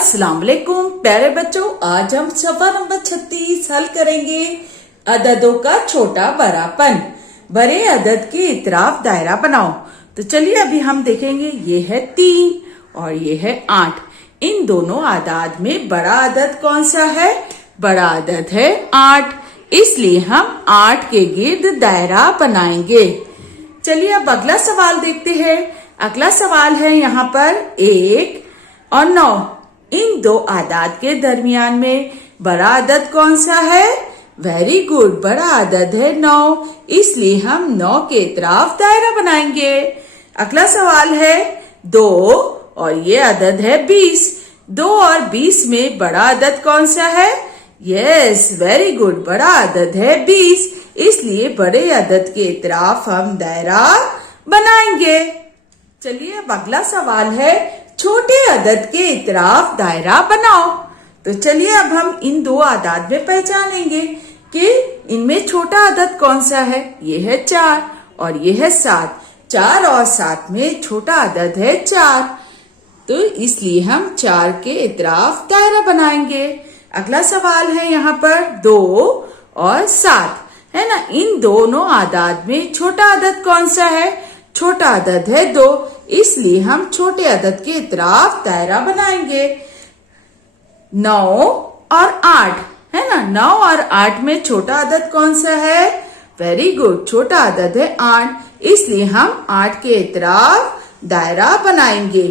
अस्सलाम वालेकुम प्यारे बच्चों, आज हम सवाल नंबर 36 हल करेंगे। अददों का छोटा बड़ापन, बड़े अदद के इतराफ दायरा बनाओ। तो चलिए अभी हम देखेंगे। ये है 3 और ये है 8। इन दोनों आदाद में बड़ा अदद कौन सा है? बड़ा अदद है 8, इसलिए हम 8 के गिर्द दायरा बनाएंगे। चलिए अब अगला सवाल देखते हैं। अगला सवाल है यहाँ पर 1 और 9। इन दो आदाद के दरमियान में बड़ा अदद कौन सा है? वेरी गुड, बड़ा अदद है 9, इसलिए हम 9 के इतराफ दायरा बनाएंगे। अगला सवाल है 2 और ये अदद है 20। 2 और 20 में बड़ा अदद कौन सा है? यस, वेरी गुड, बड़ा अदद है 20, इसलिए बड़े अदद के इतराफ हम दायरा बनाएंगे। चलिए अब अगला सवाल है छोटे अदद के इतराफ दायरा बनाओ। तो चलिए अब हम इन दो आदाद में पहचानेंगे कि इनमें छोटा अदद कौन सा है। ये है 4 और ये है 7। 4 और 7 में छोटा अदद है 4, तो इसलिए हम 4 के इतराफ दायरा बनाएंगे। अगला सवाल है यहाँ पर 2 और 7, है ना। इन दोनों आदाद में छोटा अदद कौन सा है? छोटा अदद है 2, इसलिए हम छोटे अदद के इतराफ दायरा बनाएंगे। 9 और 8, है ना। 9 और 8 में छोटा अदद कौन सा है? वेरी गुड, छोटा अदद है 8, इसलिए हम 8 के इतराफ दायरा बनाएंगे।